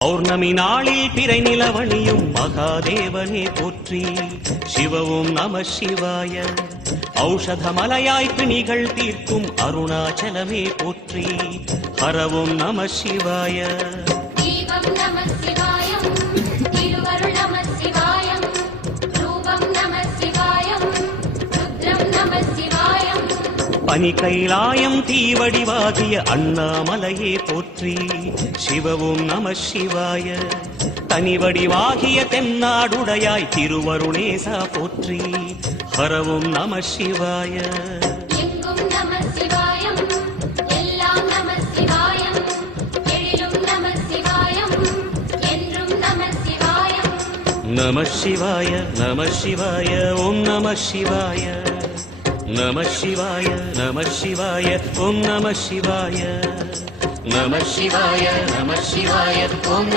பௌர்ணமி நாளில் பிறை நிலவணியும் மகாதேவனே போற்றி. சிவவும் நம சிவாய. ஔஷதமலையாய் பிணிகள் தீர்க்கும் அருணாச்சலமே போற்றி. ஹரவும் நம சிவாய. தீபம் நம சிவாயம், திருவருள் நம சிவாயம், ரூபம் நம சிவாயம், ருத்ரம் நம சிவாயம். பனி கைலாயம் தீவடிவாகிய அண்ணாமலையே போற்றி. சிவவும் நம சிவாய. தனிவடிவாகிய தென்னாடுடையாய் திருவருணேசா போற்றி. ஹரவும் நம சிவாய. எங்கும் நம சிவாயம், எல்லாம் நம சிவாயம், எழிலும் நம சிவாயம், என்றும் நம சிவாயம். நம சிவாய நம சிவாய ஓம் நம சிவாய. நம சிவாய நம சிவாய ஓம் நம சிவாய. நம சிவாய நம சிவாய ஓம்